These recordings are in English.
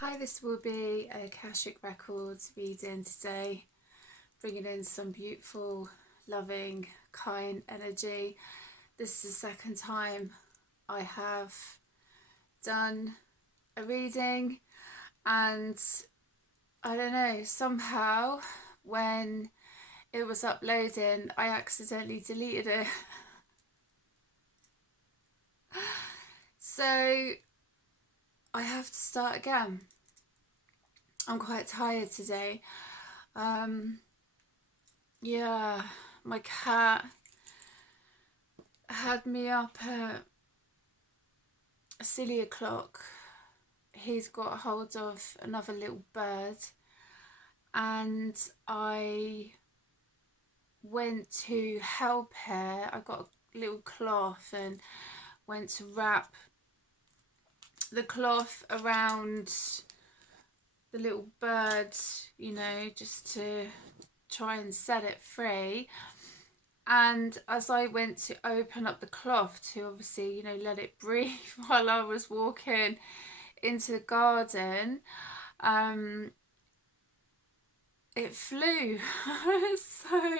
Hi, this will be a Akashic Records reading today, bringing in some beautiful, loving, kind energy. This is the second time I have done a reading, and I don't know, somehow when it was uploading, I accidentally deleted it. So I have to start again. I'm quite tired today. Yeah, my cat had me up at a silly o'clock. He's got hold of another little bird, and I went to help her. I got a little cloth and went to wrap the cloth around the little bird, just to try and set it free. And as I went to open up the cloth to obviously, let it breathe while I was walking into the garden, it flew. So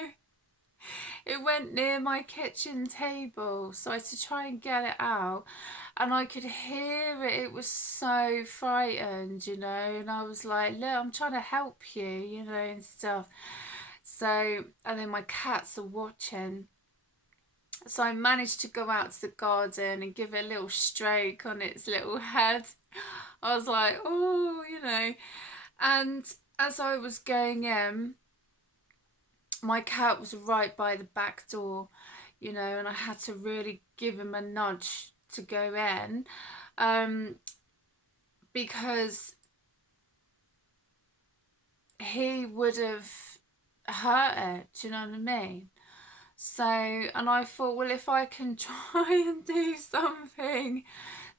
it went near my kitchen table. So I had to try and get it out. And I could hear it. It was so frightened, and I was like, look, I'm trying to help you, and stuff. So, and then my cats are watching. So I managed to go out to the garden and give it a little stroke on its little head. I was like, oh, And as I was going in, my cat was right by the back door, and I had to really give him a nudge to go in, because he would have hurt it, do you know what I mean? So, and I thought, well, if I can try and do something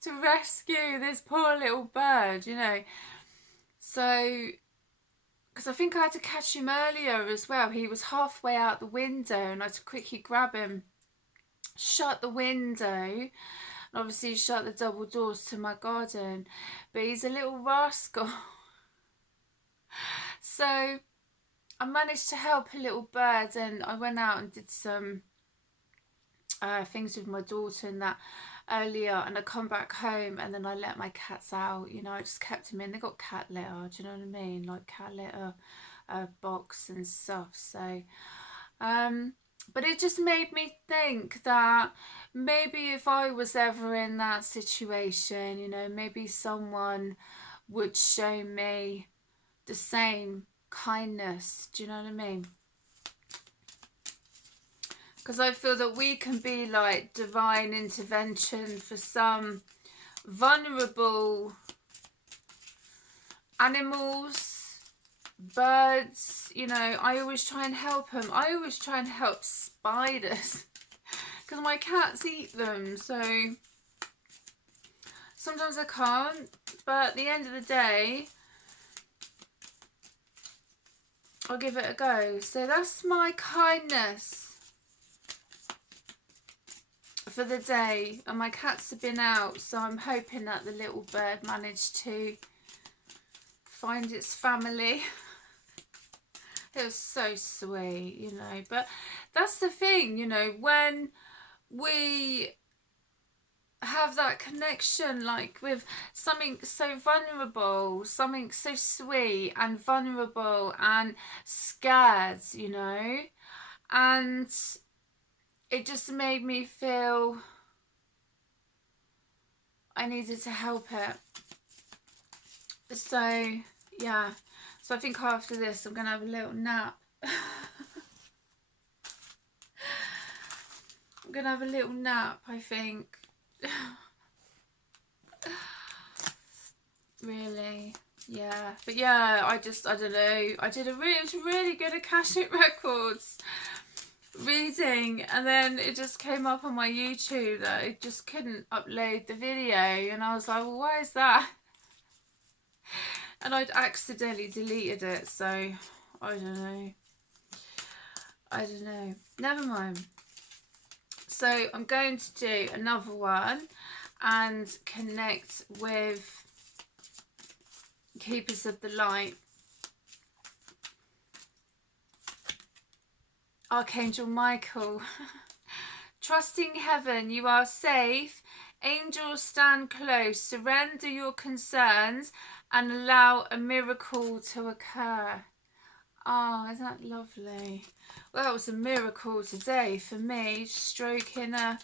to rescue this poor little bird, So, because I think I had to catch him earlier as well. He was halfway out the window and I had to quickly grab him, shut the window, and obviously shut the double doors to my garden. But he's a little rascal. So I managed to help a little bird, and I went out and did some things with my daughter and that earlier, and I come back home and then I let my cats out. I just kept them in. They got cat litter, do you know what I mean? Like cat litter box and stuff. So but it just made me think that maybe if I was ever in that situation, maybe someone would show me the same kindness, do you know what I mean? Because I feel that we can be like divine intervention for some vulnerable animals, birds. I always try and help them. I always try and help spiders because my cats eat them. So sometimes I can't, but at the end of the day, I'll give it a go. So that's my kindness for the day, and my cats have been out, so I'm hoping that the little bird managed to find its family. It was so sweet, but that's the thing, when we have that connection, like with something so vulnerable, something so sweet and vulnerable and scared, and it just made me feel I needed to help it. So yeah, so I think after this I'm gonna have a little nap. I'm gonna have a little nap, I think. Really, yeah. But yeah, I don't know. I did it was really good Akashic Records reading, and then it just came up on my YouTube that it just couldn't upload the video, and I was like, well, why is that? And I'd accidentally deleted it, so I don't know. Never mind. So I'm going to do another one and connect with keepers of the light. Archangel Michael. Trusting heaven, you are safe. Angels stand close. Surrender your concerns and allow a miracle to occur. Oh, isn't that lovely? Well, that was a miracle today for me, stroking a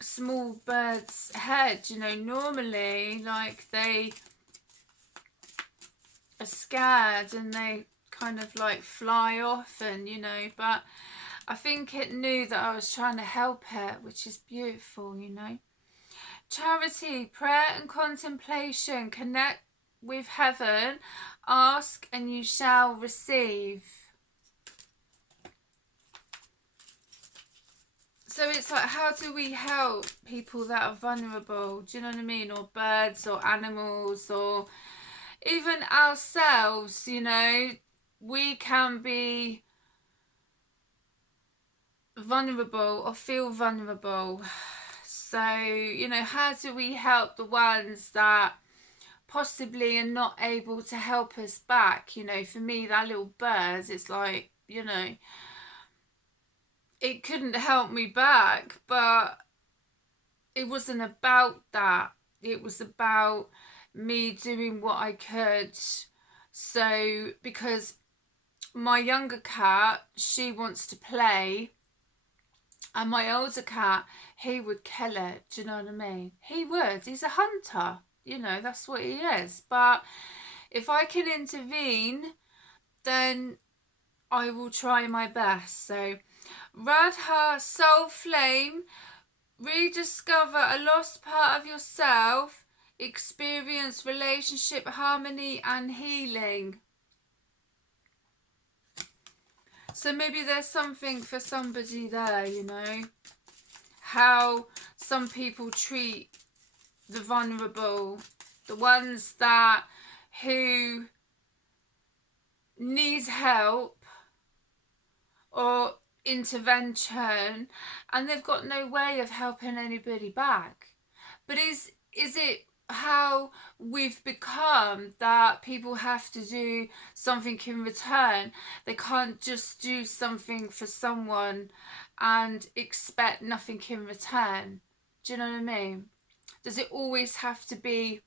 small bird's head. You know, normally, like, they are scared and they kind of like fly off, and you know, but I think it knew that I was trying to help it, which is beautiful, you know. Charity, prayer and contemplation. Connect with heaven. Ask and you shall receive. So it's like, how do we help people that are vulnerable? Do you know what I mean? Or birds or animals or even ourselves, you know. We can be vulnerable or feel vulnerable. So, you know, how do we help the ones that possibly are not able to help us back? You know, for me, that little bird, it's like, you know, it couldn't help me back, but it wasn't about that. It was about me doing what I could. So, because my younger cat, she wants to play, and my older cat, he would kill it. Do you know what I mean? He would. He's a hunter. You know, that's what he is. But if I can intervene, then I will try my best. So, Radha, soul flame, rediscover a lost part of yourself, experience relationship harmony and healing. So maybe there's something for somebody there, you know. How some people treat the vulnerable, the ones that who need help or intervention, and they've got no way of helping anybody back. But is it how we've become that people have to do something in return? They can't just do something for someone and expect nothing in return. Do you know what I mean? Does it always have to be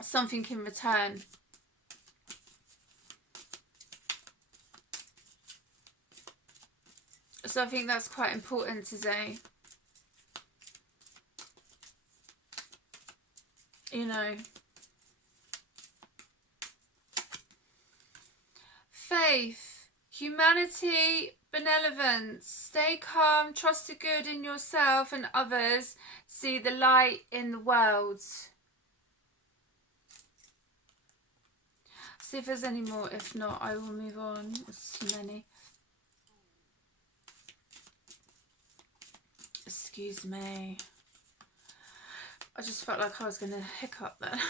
something in return? So I think that's quite important today. You know. Faith, humanity, benevolence. Stay calm, trust the good in yourself and others. See the light in the world. See if there's any more. If not, I will move on. There's too many. Excuse me. I just felt like I was going to hiccup then.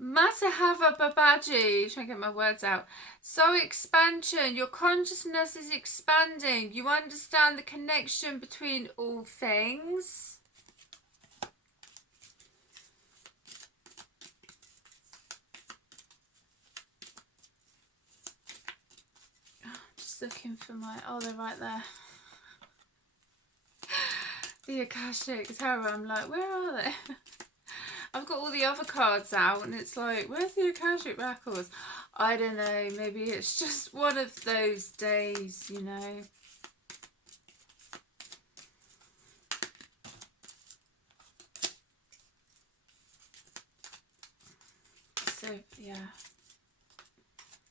Matahava Babaji, trying to get my words out. So expansion, your consciousness is expanding. You understand the connection between all things. Just looking for my, oh, they're right there. The Akashic Tarot, I'm like, where are they? I've got all the other cards out and it's like, where's the Akashic records? I don't know, maybe it's just one of those days, you know. So, yeah.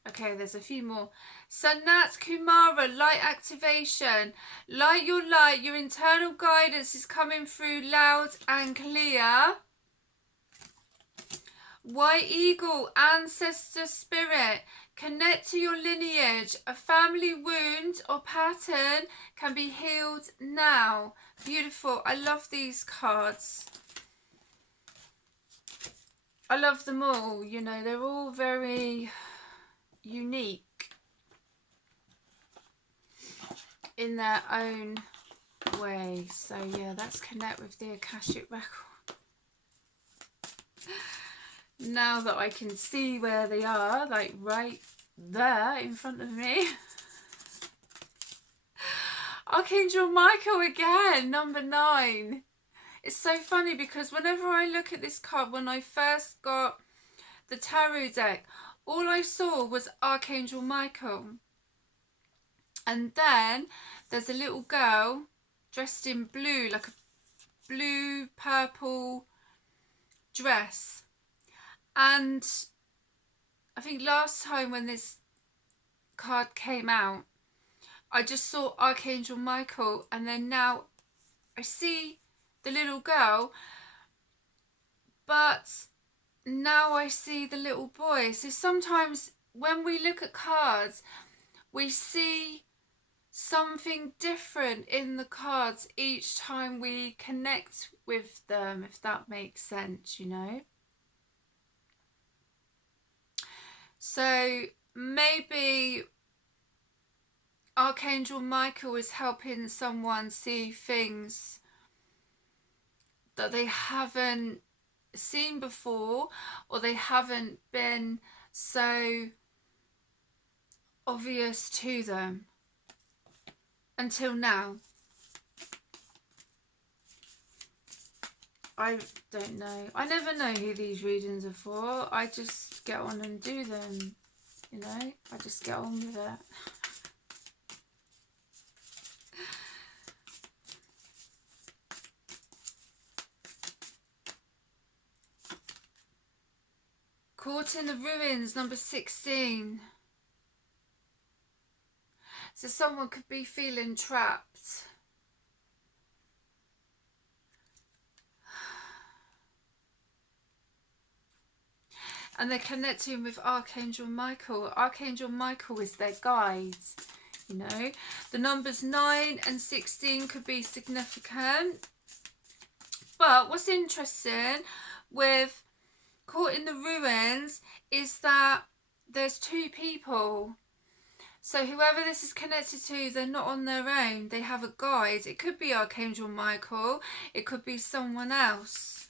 Okay, there's a few more. Sanat Kumara, light activation. Light your light, your internal guidance is coming through loud and clear. White Eagle, ancestor spirit, connect to your lineage. A family wound or pattern can be healed now. Beautiful. I love these cards. I love them all. You know, they're all very unique in their own way. So yeah, let's connect with the Akashic record. Now that I can see where they are, like right there in front of me. Archangel Michael again, number 9. It's so funny because whenever I look at this card, when I first got the tarot deck, all I saw was Archangel Michael. And then there's a little girl dressed in blue, like a blue purple dress. And I think last time when this card came out, I just saw Archangel Michael, and then now I see the little girl, but now I see the little boy. So sometimes when we look at cards, we see something different in the cards each time we connect with them, if that makes sense, you know. So maybe Archangel Michael is helping someone see things that they haven't seen before, or they haven't been so obvious to them until now. I don't know. I never know who these readings are for. I just get on and do them, you know. I just get on with it. Caught in the ruins, number 16. So someone could be feeling trapped. And they're connecting with Archangel Michael. Archangel Michael is their guide, you know. The numbers 9 and 16 could be significant. But what's interesting with Caught in the Ruins is that there's 2 people. So whoever this is connected to, they're not on their own. They have a guide. It could be Archangel Michael. It could be someone else.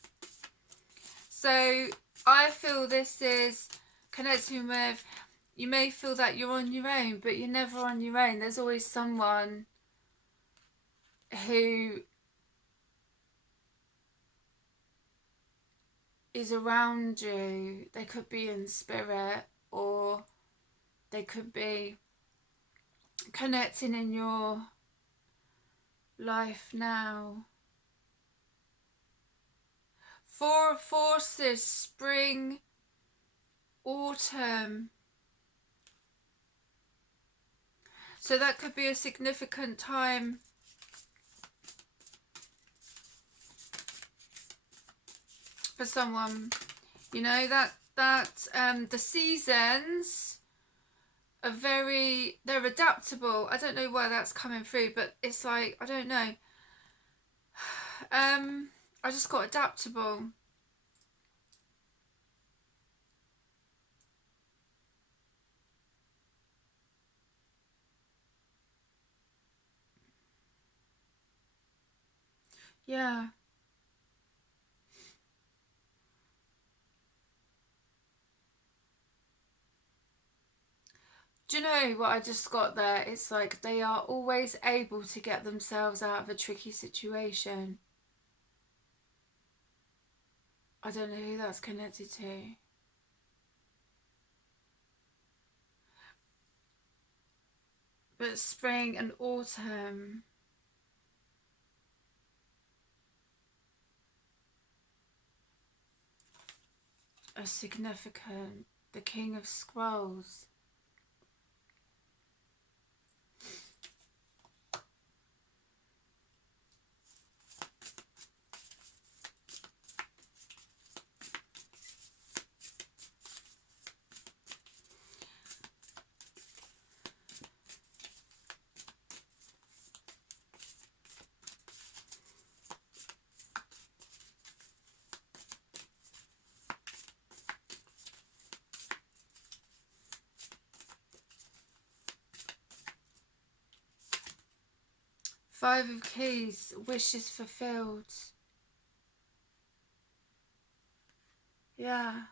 So I feel this is connecting with, you may feel that you're on your own, but you're never on your own. There's always someone who is around you. They could be in spirit, or they could be connecting in your life now. 4 of Forces, spring, autumn. So that could be a significant time for someone, you know, that the seasons are they're adaptable. I don't know where that's coming through, but it's like, I don't know. I just got adaptable. Yeah. Do you know what I just got there? It's like they are always able to get themselves out of a tricky situation. I don't know who that's connected to. But spring and autumn are significant. The King of Scrolls. Five of Keys, wishes fulfilled. Yeah.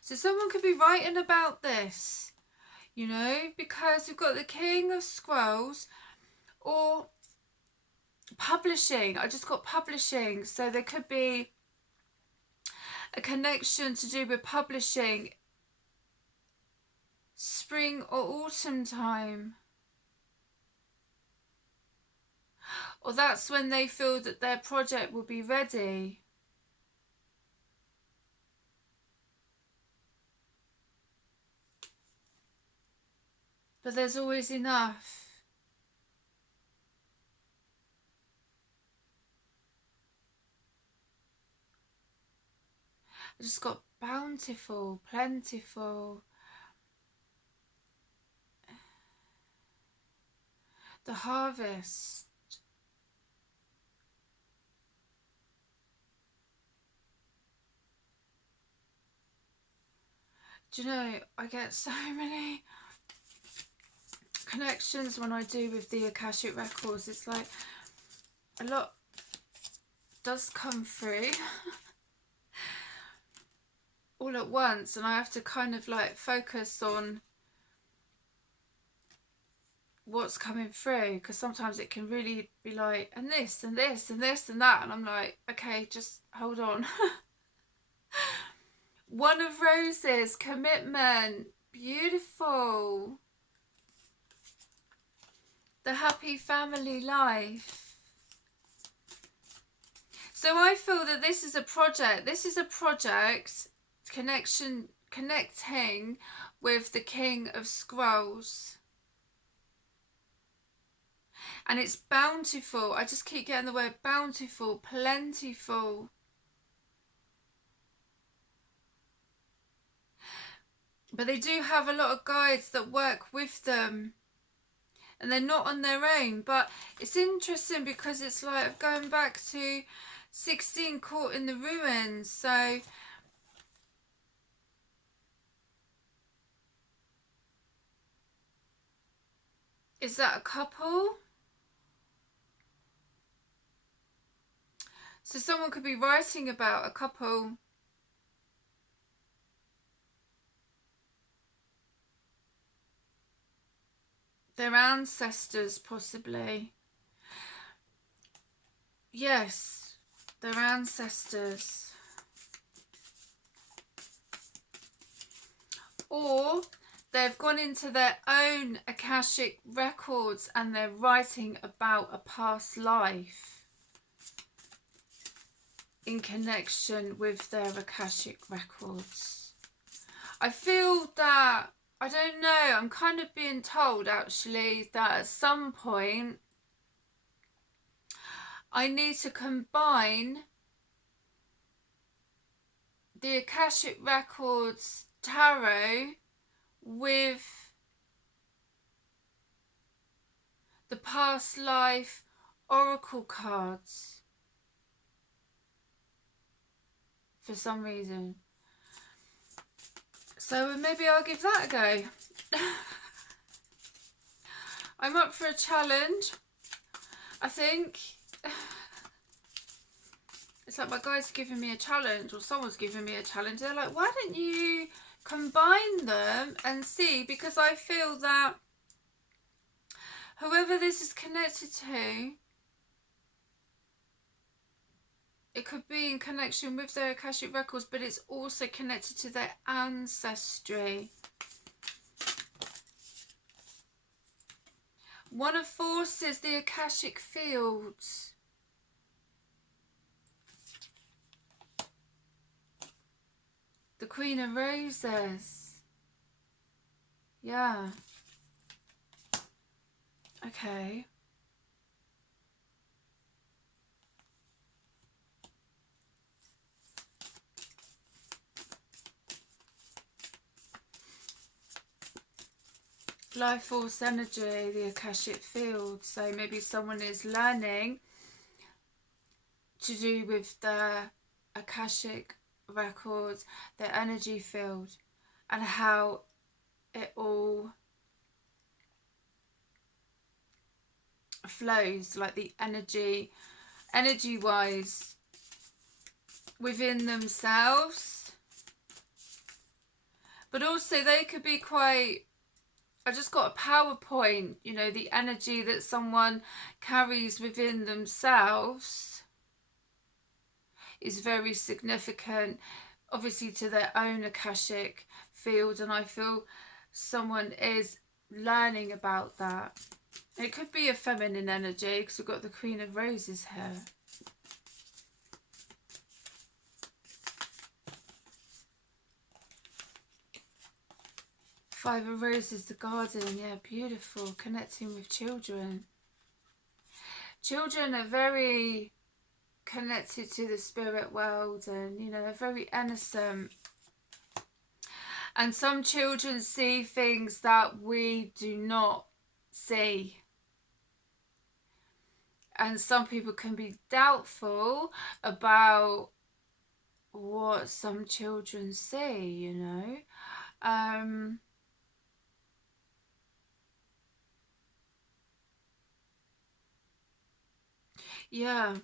So someone could be writing about this, you know, because we've got the King of Scrolls, or publishing. I just got publishing. So there could be a connection to do with publishing, spring or autumn time. Or that's when they feel that their project will be ready. But there's always enough. I just got bountiful, plentiful. The harvest. Do you know, I get so many connections when I do with the Akashic Records. It's like a lot does come through all at once, and I have to kind of like focus on what's coming through, because sometimes it can really be like, and this and this and this and that, and I'm like, okay, just hold on. One of Roses, commitment, beautiful. The happy family life. So I feel that this is a project. This is a project connecting with the King of Scrolls. And it's bountiful. I just keep getting the word bountiful, plentiful. But they do have a lot of guides that work with them. And they're not on their own. But it's interesting because it's like going back to 16 caught in the ruins. So is that a couple? So someone could be writing about a couple. Their ancestors, possibly. Yes, their ancestors. Or they've gone into their own Akashic records and they're writing about a past life in connection with their Akashic records. I feel that, I don't know, I'm kind of being told actually that at some point I need to combine the Akashic Records tarot with the past life oracle cards for some reason. So maybe I'll give that a go. I'm up for a challenge, I think. It's like my guys are giving me a challenge, or someone's giving me a challenge. They're like, why don't you combine them and see? Because I feel that whoever this is connected to, it could be in connection with their Akashic records, but it's also connected to their ancestry. One of Forces, the Akashic fields. The Queen of Roses. Yeah. Okay. Life force energy, the Akashic field. So maybe someone is learning to do with their Akashic records, their energy field, and how it all flows, like the energy wise within themselves. But also they could be quite, I just got a PowerPoint, you know, the energy that someone carries within themselves is very significant, obviously, to their own Akashic field, and I feel someone is learning about that. It could be a feminine energy because we've got the Queen of Roses here. Five of Roses, the garden, yeah, beautiful, connecting with children. Children are very connected to the spirit world, and, you know, they're very innocent. And some children see things that we do not see. And some people can be doubtful about what some children see, you know. Yeah.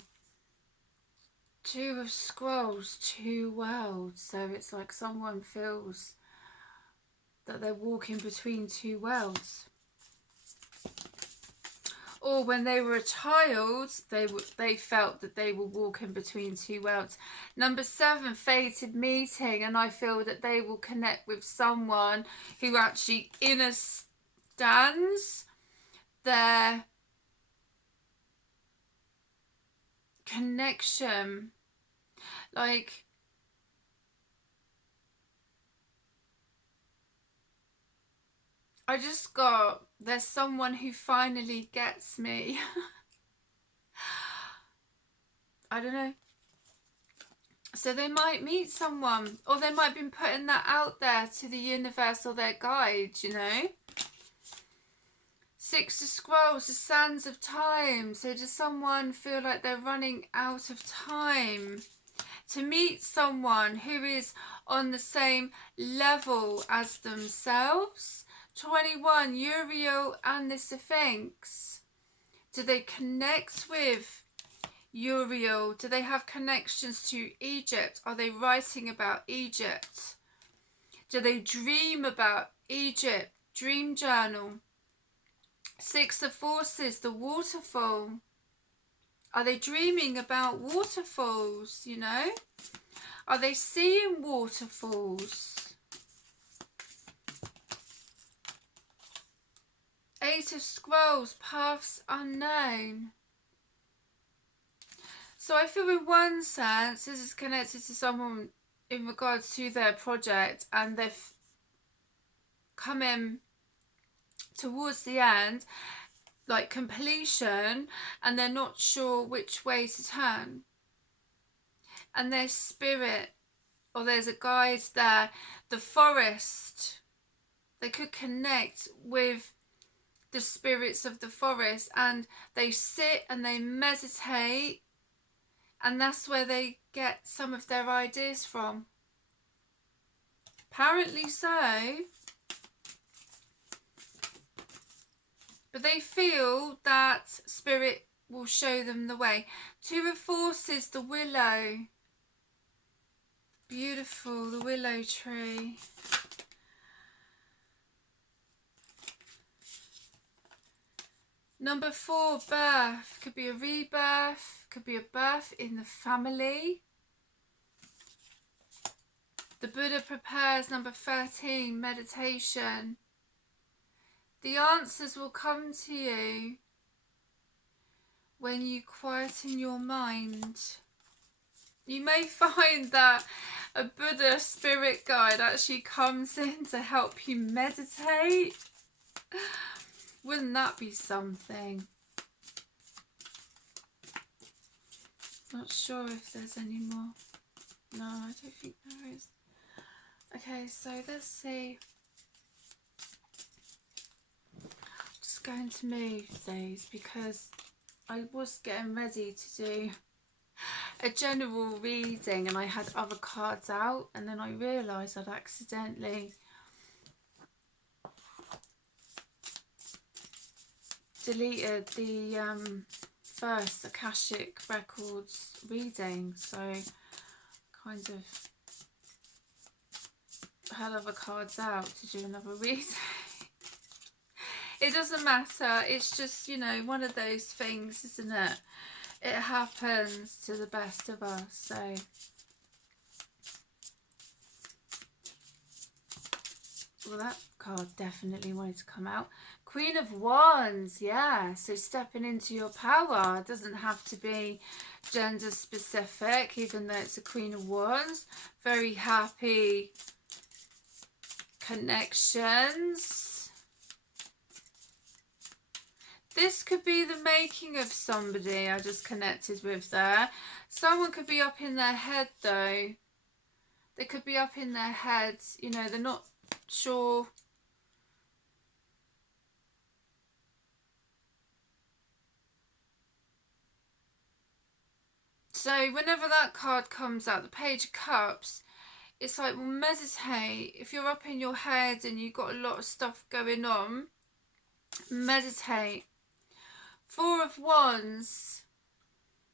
Two of Scrolls, two worlds. So it's like someone feels that they're walking between two worlds. Or when they were a child, they felt that they were walking between two worlds. Number 7, fated meeting, and I feel that they will connect with someone who actually understands their connection. Like, I just got, there's someone who finally gets me. I don't know. So they might meet someone, or they might be putting that out there to the universe or their guide, you know. 6 of Scrolls, the sands of time. So does someone feel like they're running out of time to meet someone who is on the same level as themselves? 21, Uriel and the Sphinx. Do they connect with Uriel? Do they have connections to Egypt? Are they writing about Egypt? Do they dream about Egypt? Dream journal. 6 of Forces, the waterfall. Are they dreaming about waterfalls, you know? Are they seeing waterfalls? 8 of Scrolls, paths unknown. So I feel in one sense this is connected to someone in regards to their project, and they've come in towards the end, like completion, and they're not sure which way to turn. And their spirit, or there's a guide there, the forest, they could connect with the spirits of the forest, and they sit and they meditate, and that's where they get some of their ideas from. Apparently so. But they feel that spirit will show them the way. 2 of Forces, the willow. Beautiful, the willow tree. Number 4, birth. Could be a rebirth, could be a birth in the family. The Buddha prepares. Number 13, meditation. The answers will come to you when you quieten your mind. You may find that a Buddha spirit guide actually comes in to help you meditate. Wouldn't that be something? Not sure if there's any more. No, I don't think there is. Okay, so let's see. Just going to move these because I was getting ready to do a general reading and I had other cards out, and then I realised I'd accidentally deleted the first Akashic Records reading, so kind of had other cards out to do another reading. It doesn't matter, it's just, you know, one of those things, isn't it? It happens to the best of us, so. Well, that card definitely wanted to come out. Queen of Wands, yeah. So stepping into your power doesn't have to be gender specific, even though it's a Queen of Wands. Very happy connections. This could be the making of somebody I just connected with there. Someone could be up in their head though. They could be up in their head, you know, they're not sure. So whenever that card comes out, the Page of Cups, it's like, well, meditate. If you're up in your head and you've got a lot of stuff going on, meditate. Four of Wands,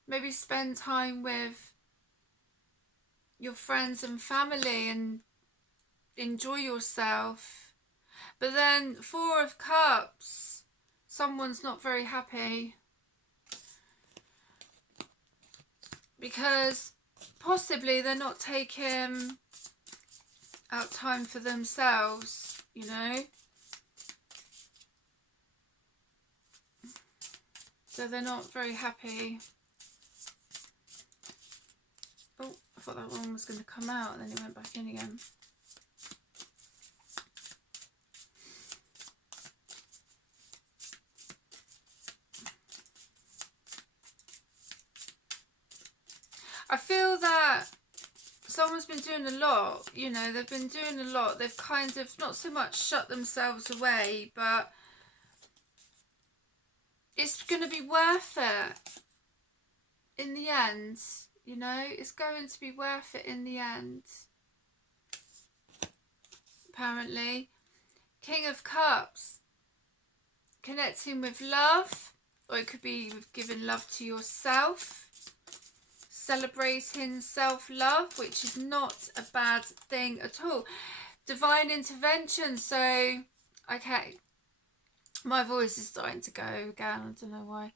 maybe spend time with your friends and family and enjoy yourself. But then Four of Cups, someone's not very happy because possibly they're not taking out time for themselves, you know. So they're not very happy. Oh, I thought that one was going to come out and then it went back in again. I feel that someone's been doing a lot, you know, they've been doing a lot. They've kind of not so much shut themselves away, but it's going to be worth it in the end, you know. It's going to be worth it in the end, apparently. King of Cups, connecting with love, or it could be with giving love to yourself. Celebrating self-love, which is not a bad thing at all. Divine intervention. So, okay, my voice is starting to go again. I don't know why.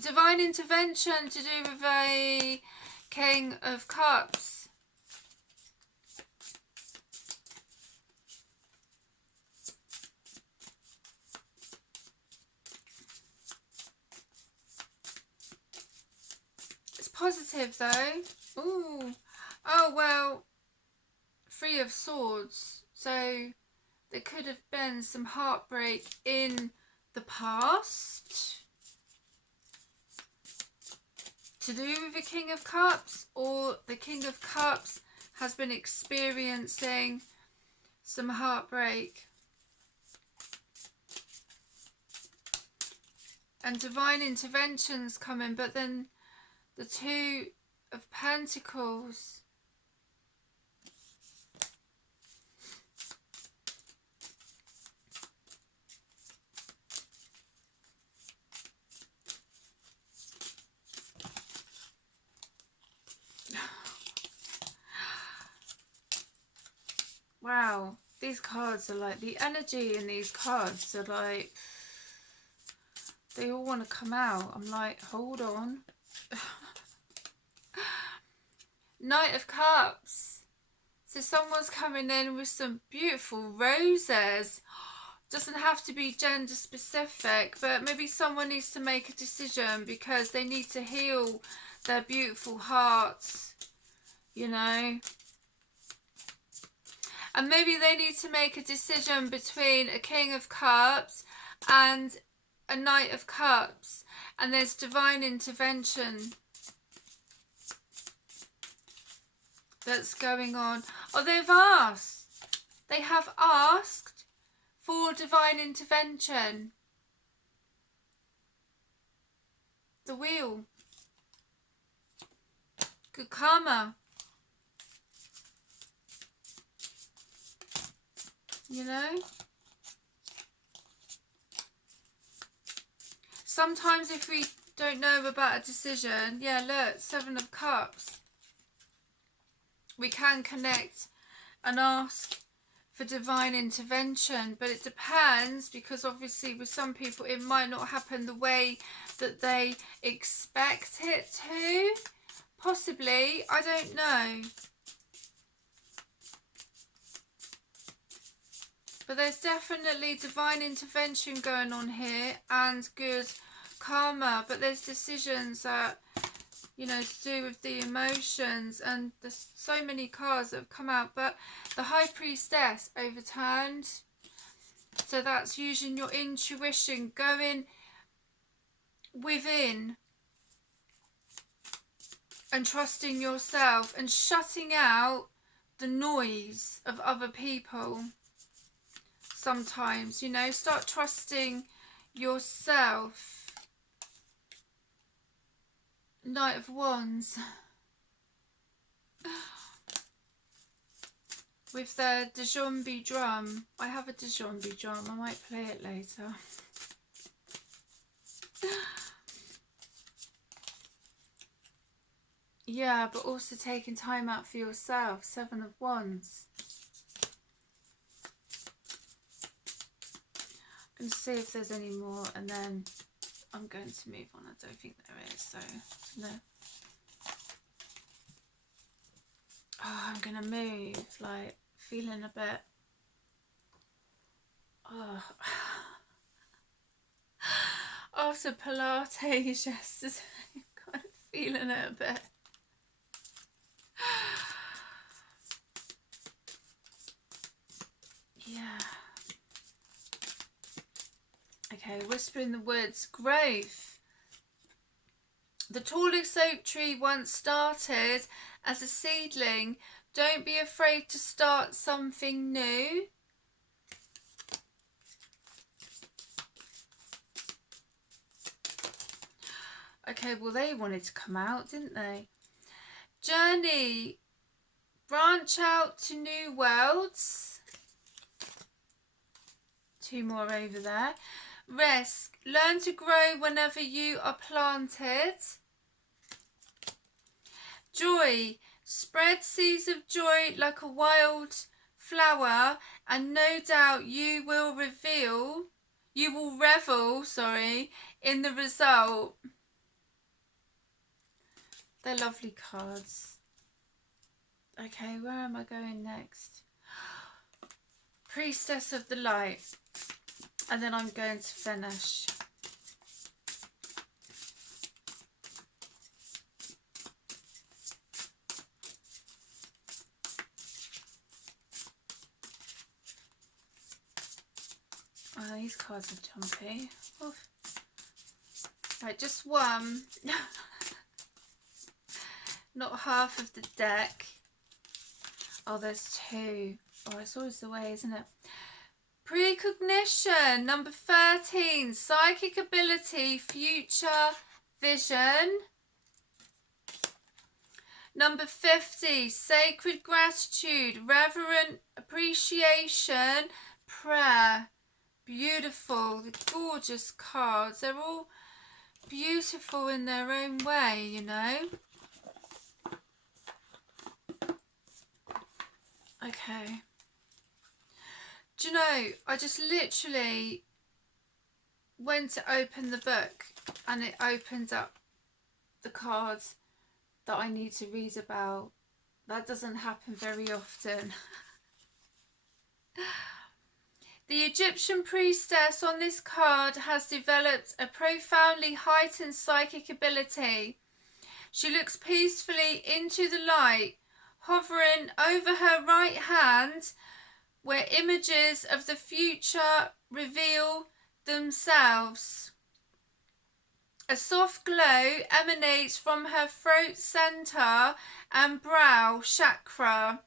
Divine intervention to do with a King of Cups. Positive though. Ooh. Oh well, Three of Swords. So there could have been some heartbreak in the past to do with the King of Cups, or the King of Cups has been experiencing some heartbreak. And divine interventions coming, but then the Two of Pentacles. Wow, these cards are like, the energy in these cards are like, they all want to come out. I'm like, hold on. Knight of Cups. So someone's coming in with some beautiful roses. Doesn't have to be gender specific, but maybe someone needs to make a decision because they need to heal their beautiful hearts, you know. And maybe they need to make a decision between a King of Cups and a Knight of Cups. And there's divine intervention that's going on. Oh, they've asked. They have asked for divine intervention. The Wheel. Good karma. You know? sometimes if we don't know about a decision, yeah, look, 7 of Cups, we can connect and ask for divine intervention, but it depends, because obviously with some people it might not happen the way that they expect it to. Possibly, I don't know. But there's definitely divine intervention going on here and good karma, but there's decisions that, you know, to do with the emotions, and there's so many cards that have come out. But the High Priestess overturned, so that's using your intuition, going within and trusting yourself and shutting out the noise of other people. Sometimes, you know, start trusting yourself. Knight of Wands. With the djembe drum. I have a djembe drum. I might play it later. Yeah, but also taking time out for yourself. 7 of Wands. I'm going to see if there's any more, and then I'm going to move on. I don't think there is, so no. Oh, I'm going to move, like, feeling a bit... Oh. After Pilates yesterday, I'm kind of feeling it a bit. Yeah. Okay, Whisper in the Woods. Growth. The tallest oak tree once started as a seedling. Don't be afraid to start something new. Okay, well, they wanted to come out, didn't they? Journey. Branch out to new worlds. 2 more over there. Risk. Learn to grow whenever you are planted. Joy. Spread seeds of joy like a wild flower, and no doubt you will revel, in the result. They're lovely cards. Okay, where am I going next? Priestess of the Light. And then I'm going to finish. Oh, these cards are jumpy. Oof. Right, just one. Not half of the deck. Oh, there's 2. Oh, it's always the way, isn't it? Precognition. Number 13. Psychic ability, future vision. Number 50. Sacred gratitude, reverent appreciation, prayer. Beautiful. The gorgeous cards. They're all beautiful in their own way, you know. Okay. Do you know, I just literally went to open the book and it opened up the cards that I need to read about. That doesn't happen very often. The Egyptian priestess on this card has developed a profoundly heightened psychic ability. She looks peacefully into the light, hovering over her right hand, where images of the future reveal themselves. A soft glow emanates from her throat center and brow chakra,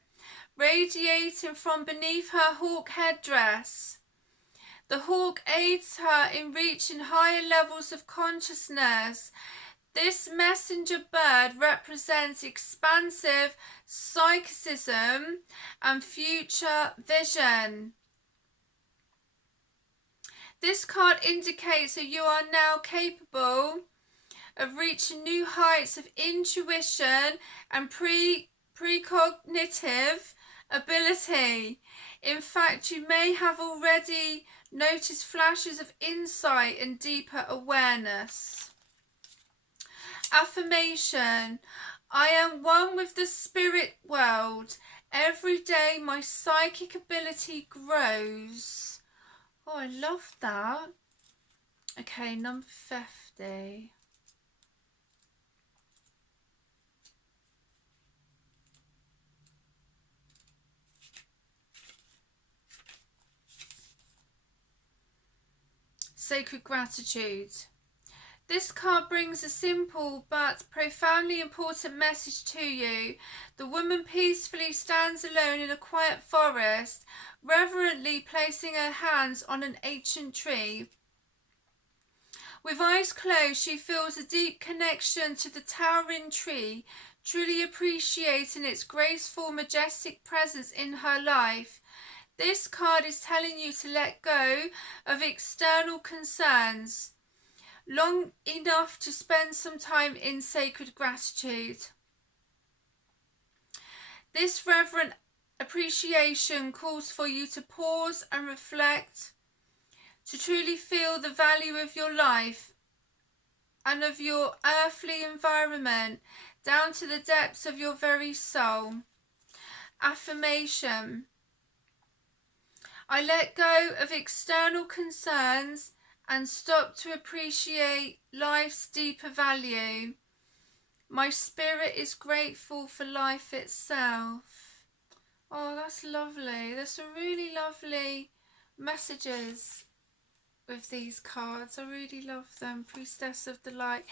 radiating from beneath her hawk headdress. The hawk aids her in reaching higher levels of consciousness. This messenger bird represents expansive psychicism and future vision. This card indicates that you are now capable of reaching new heights of intuition and precognitive ability. In fact, you may have already noticed flashes of insight and deeper awareness. Affirmation: I am one with the spirit world. Every day my psychic ability grows. Oh, I love that. Okay, number 50. Sacred gratitude. This card brings a simple but profoundly important message to you. The woman peacefully stands alone in a quiet forest, reverently placing her hands on an ancient tree. With eyes closed, she feels a deep connection to the towering tree, truly appreciating its graceful, majestic presence in her life. This card is telling you to let go of external concerns long enough to spend some time in sacred gratitude. This reverent appreciation calls for you to pause and reflect, to truly feel the value of your life and of your earthly environment down to the depths of your very soul. Affirmation: I let go of external concerns and stop to appreciate life's deeper value. My spirit is grateful for life itself. Oh, that's lovely. There's some really lovely messages with these cards. I really love them. Priestess of the Light.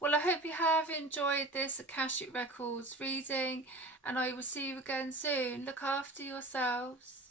Well, I hope you have enjoyed this Akashic Records reading, and I will see you again soon. Look after yourselves.